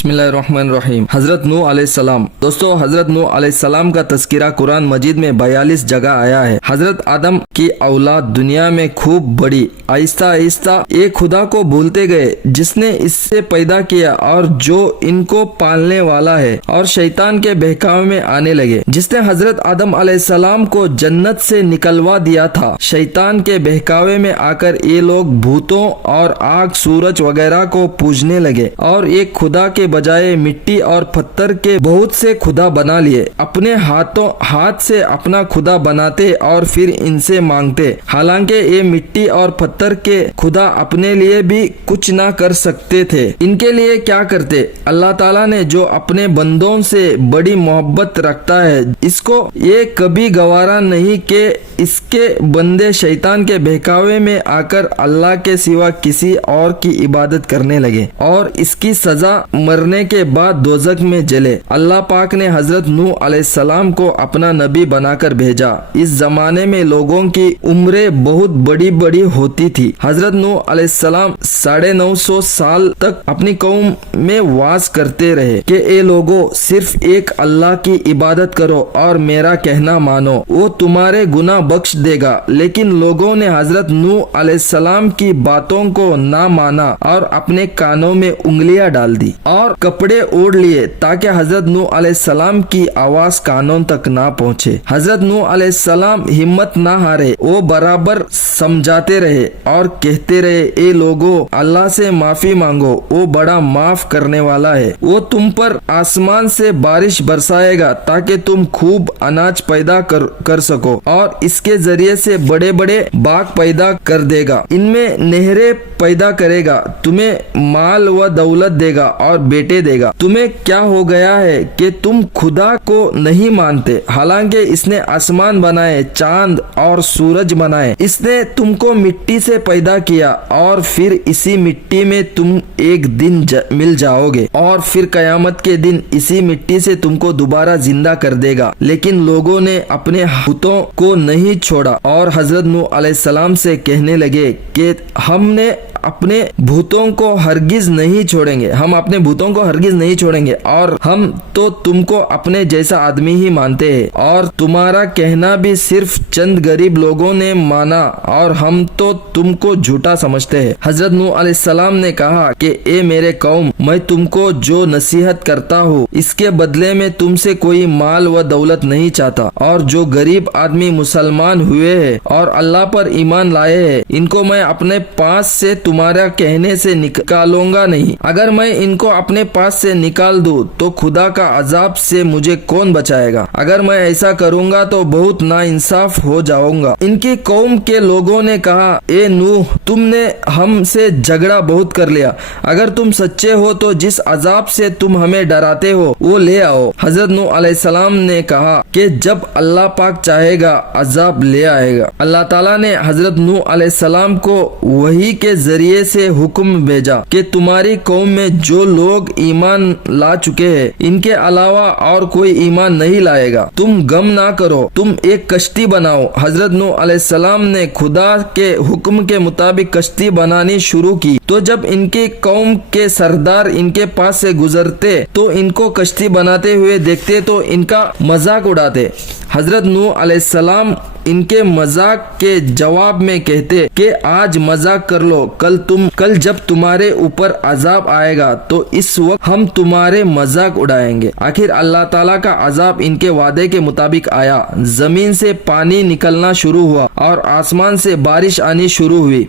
बिस्मिल्लाहिर्रहमानिर्रहीम। हजरत नूह अलैहिस्सलाम। दोस्तों, हजरत नूह अलैहिस्सलाम का तस्करा कुरान मजीद में 42 जगह आया है। हजरत आदम की औलाद दुनिया में खूब बड़ी, आहिस्ता आहिस्ता एक खुदा को भूलते गए जिसने इससे पैदा किया और जो इनको पालने वाला है, और शैतान के बहकावे में आने लगे जिसने हजरत आदम अलैहिस्सलाम को जन्नत से निकलवा दिया था। शैतान के बहकावे में आकर ये लोग भूतों और आग, सूरज वगैरह को पूजने लगे और एक खुदा के बजाय मिट्टी और पत्थर के बहुत से खुदा बना लिए। अपने हाथ से अपना खुदा बनाते और फिर इनसे मांगते। हालांकि ये मिट्टी और पत्थर के खुदा अपने लिए भी कुछ ना कर सकते थे। इनके लिए क्या करते? अल्लाह ताला ने जो अपने बंदों से बड़ी मोहब्बत रखता है, इसको ये कभी गवारा नहीं कि इसके बंदे शैतान के बहकावे में आकर अल्लाह के सिवा किसी और की इबादत करने लगे और इसकी सजा मरने के बाद दोज़ख में जले। अल्लाह पाक ने हजरत नूह अलैहिस्सलाम को अपना नबी बनाकर भेजा। इस जमाने में लोगों की उम्रें बहुत बड़ी बड़ी होती थी। हजरत नूह अलैहिस्सलाम 950 साल तक अपनी कौम में वास करते रहे कि ए लोगों, सिर्फ एक अल्लाह की इबादत करो और मेरा कहना मानो, वो तुम्हारे गुनाह बख्श देगा। लेकिन लोगों ने हजरत नूह अलैहिस्सलाम की बातों को ना माना और अपने कानों में उंगलियां डाल दी और कपड़े ओढ़ लिए ताकि हजरत नूह अलैहिस्सलाम की आवाज कानों तक ना पहुंचे। हजरत नूह अलैहिस्सलाम हिम्मत ना हारे, वो बराबर समझाते रहे और कहते रहे, ए लोगों, अल्लाह से माफी मांगो, वो बड़ा माफ करने वाला है। वो तुम पर आसमान से बारिश बरसाएगा ताकि तुम खूब अनाज पैदा कर सको और इसके जरिए से बड़े बड़े बाग पैदा कर देगा, इनमें नहरें पैदा करेगा, तुम्हें माल व दौलत देगा और बेटे देगा। तुम्हें क्या हो गया है कि तुम खुदा को नहीं मानते? हालांकि इसने आसमान बनाए, चांद और सूरज बनाए। इसने तुमको मिट्टी से पैदा किया और फिर इसी मिट्टी में तुम एक दिन मिल जाओगे और फिर कयामत के दिन इसी मिट्टी से तुमको दोबारा जिंदा कर देगा। लेकिन लोगों ने अपने भूतों को नहीं छोड़ा और हजरत नूह अलैहिस्सलाम से कहने लगे कि हमने अपने भूतों को हरगिज नहीं छोड़ेंगे, हम अपने भूतों को हरगिज नहीं छोड़ेंगे और हम तो तुमको अपने जैसा आदमी ही मानते हैं और तुम्हारा कहना भी सिर्फ चंद गरीब लोगों ने माना और हम तो तुमको झूठा समझते हैं। हजरत नूह अलैहिस्सलाम ने कहा कि ए मेरे कौम, मैं तुमको जो नसीहत करता हूँ इसके बदले में तुमसे कोई माल व दौलत नहीं चाहता, और जो गरीब आदमी मुसलमान हुए हैं और अल्लाह पर ईमान लाए हैं, इनको मैं अपने पास से तुम्हारा कहने से निकालूंगा नहीं। अगर मैं इनको अपने पास से निकाल दूं तो खुदा का अजाब से मुझे कौन बचाएगा? अगर मैं ऐसा करूंगा तो बहुत नाइंसाफ हो जाऊंगा। इनकी कौम के लोगों ने कहा, ए नूह, तुमने हमसे झगड़ा बहुत कर लिया। अगर तुम सच्चे हो तो जिस अजाब से तुम हमें डराते हो वो ले आओ। हजरत नूह अलैहिस्सलाम ने कहा कि जब अल्लाह पाक चाहेगा अजाब ले आएगा। अल्लाह ताला ने हजरत नूह अलैहिस्सलाम को वही के जरिए से हुक्म भेजा कि तुम्हारी कौम में जो लोग ईमान ला चुके हैं, इनके अलावा और कोई ईमान नहीं लाएगा। तुम गम ना करो, तुम एक कश्ती बनाओ। हजरत नूह अलैहिस्सलाम ने खुदा के हुक्म के मुताबिक कश्ती बनानी शुरू की। तो जब इनके कौम के सरदार इनके पास से गुजरते तो इनको कश्ती बनाते हुए देखते तो इनका मजाक उड़ाते। हजरत नूह अलैहिस्सलाम इनके मजाक के जवाब में कहते कि आज मजाक कर लो, कल जब तुम्हारे ऊपर अजाब आएगा तो इस वक्त हम तुम्हारे मजाक उड़ाएंगे। आखिर अल्लाह ताला का अजाब इनके वादे के मुताबिक आया। जमीन से पानी निकलना शुरू हुआ और आसमान से बारिश आनी शुरू हुई।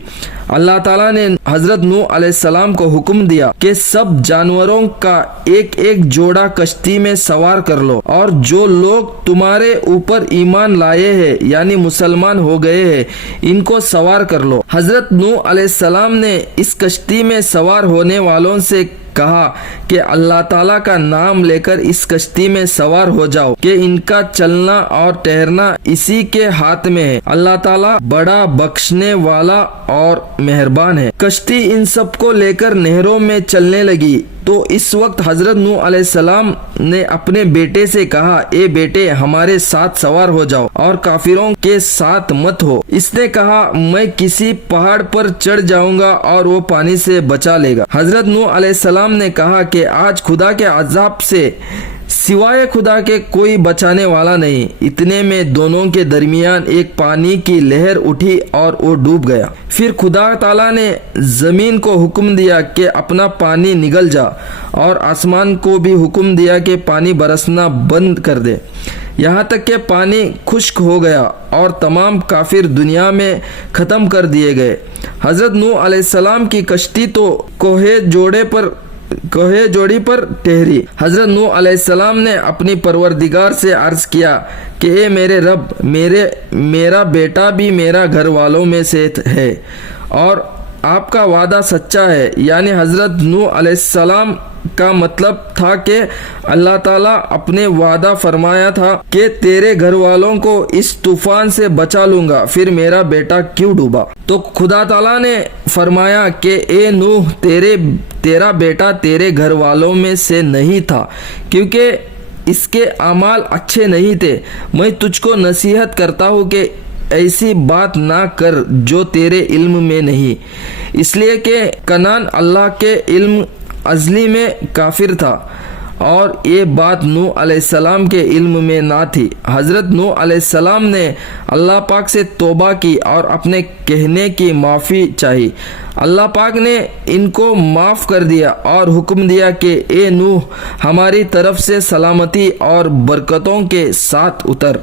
अल्लाह ताला ने हजरत नूह अलैहिस्सलाम को हुक्म दिया कि सब जानवरों का एक एक जोड़ा कश्ती में सवार कर लो और जो लोग तुम्हारे ऊपर ईमान लाए हैं यानी मुसलमान हो गए हैं, इनको सवार कर लो। हजरत नूह अलैहिस्सलाम ने इस कश्ती में सवार होने वालों से कहा कि अल्लाह ताला का नाम लेकर इस कश्ती में सवार हो जाओ कि इनका चलना और ठहरना इसी के हाथ में है। अल्लाह ताला बड़ा बख्शने वाला और मेहरबान है। कश्ती इन सब को लेकर नहरों में चलने लगी। تو اس وقت حضرت نوح علیہ السلام نے اپنے بیٹے سے کہا اے بیٹے ہمارے ساتھ سوار ہو جاؤ اور کافروں کے ساتھ مت ہو۔ اس نے کہا میں کسی پہاڑ پر چڑھ جاؤں گا اور وہ پانی سے بچا لے گا۔ حضرت نوح علیہ السلام نے کہا کہ آج خدا کے عذاب سے سوائے خدا کے کوئی بچانے والا نہیں۔ اتنے میں دونوں کے درمیان ایک پانی کی لہر اٹھی اور وہ ڈوب گیا۔ پھر خدا تعالیٰ نے زمین کو حکم دیا کہ اپنا پانی نگل جا اور آسمان کو بھی حکم دیا کہ پانی برسنا بند کر دے، یہاں تک کہ پانی خشک ہو گیا اور تمام کافر دنیا میں ختم کر دیے گئے۔ حضرت نوح علیہ السلام کی کشتی تو کوہ جوڑی پر ٹھہری۔ حضرت نوح علیہ السلام نے اپنی پروردگار سے عرض کیا کہ اے میرے رب، میرا بیٹا بھی میرا گھر والوں میں سے ہے اور آپ کا وعدہ سچا ہے۔ یعنی حضرت نوح علیہ السلام کا مطلب تھا کہ اللہ تعالیٰ اپنے وعدہ فرمایا تھا کہ تیرے گھر والوں کو اس طوفان سے بچا لوں گا، پھر میرا بیٹا کیوں ڈوبا؟ تو خدا تعالیٰ نے فرمایا کہ اے نوح، تیرا بیٹا تیرے گھر والوں میں سے نہیں تھا کیونکہ اس کے اعمال اچھے نہیں تھے۔ میں تجھ کو نصیحت کرتا ہوں کہ ایسی بات نہ کر جو تیرے علم میں نہیں، اس لیے کہ کنعان اللہ کے علم ازلی میں کافر تھا اور یہ بات نوح علیہ السلام کے علم میں نہ تھی۔ حضرت نوح علیہ السلام نے اللہ پاک سے توبہ کی اور اپنے کہنے کی معافی چاہی۔ اللہ پاک نے ان کو معاف کر دیا اور حکم دیا کہ اے نوح ہماری طرف سے سلامتی اور برکتوں کے ساتھ اتر۔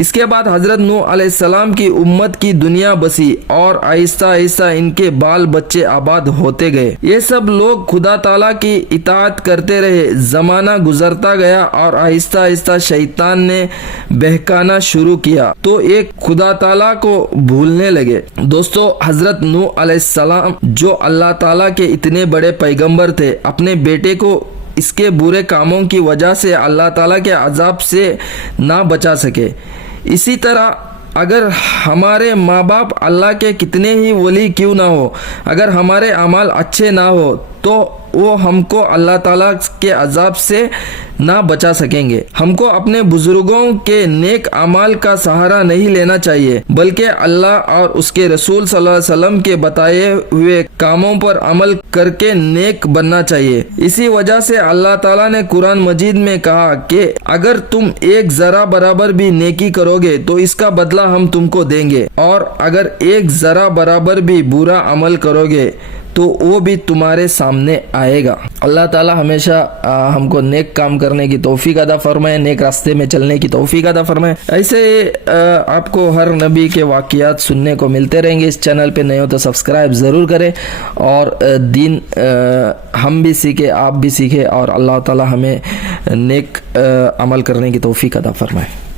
اس کے بعد حضرت نوح علیہ السلام کی امت کی دنیا بسی اور آہستہ آہستہ ان کے بال بچے آباد ہوتے گئے۔ یہ سب لوگ خدا تعالیٰ کی اطاعت کرتے رہے۔ زمانہ گزرتا گیا اور آہستہ آہستہ شیطان نے بہکانا شروع کیا تو ایک خدا تعالیٰ کو بھولنے لگے۔ دوستو، حضرت نوح علیہ السلام جو اللہ تعالیٰ کے اتنے بڑے پیغمبر تھے، اپنے بیٹے کو اس کے برے کاموں کی وجہ سے اللہ تعالیٰ کے عذاب سے نہ بچا سکے۔ اسی طرح اگر ہمارے ماں باپ اللہ کے کتنے ہی ولی کیوں نہ ہو، اگر ہمارے اعمال اچھے نہ ہو تو وہ ہم کو اللہ تعالیٰ کے عذاب سے نہ بچا سکیں گے۔ ہم کو اپنے بزرگوں کے نیک اعمال کا سہارا نہیں لینا چاہیے، بلکہ اللہ اور اس کے رسول صلی اللہ علیہ وسلم کے بتائے ہوئے کاموں پر عمل کر کے نیک بننا چاہیے۔ اسی وجہ سے اللہ تعالیٰ نے قرآن مجید میں کہا کہ اگر تم ایک ذرہ برابر بھی نیکی کرو گے تو اس کا بدلہ ہم تم کو دیں گے، اور اگر ایک ذرہ برابر بھی برا عمل کرو گے تو وہ بھی تمہارے سامنے آئے گا۔ اللہ تعالیٰ ہمیشہ ہم کو نیک کام کرنے کی توفیق عطا فرمائے، نیک راستے میں چلنے کی توفیق عطا فرمائے۔ ایسے آپ کو ہر نبی کے واقعات سننے کو ملتے رہیں گے۔ اس چینل پہ نئے ہو تو سبسکرائب ضرور کریں اور دین ہم بھی سیکھیں، آپ بھی سیکھیں، اور اللہ تعالیٰ ہمیں نیک عمل کرنے کی توفیق عطا فرمائے۔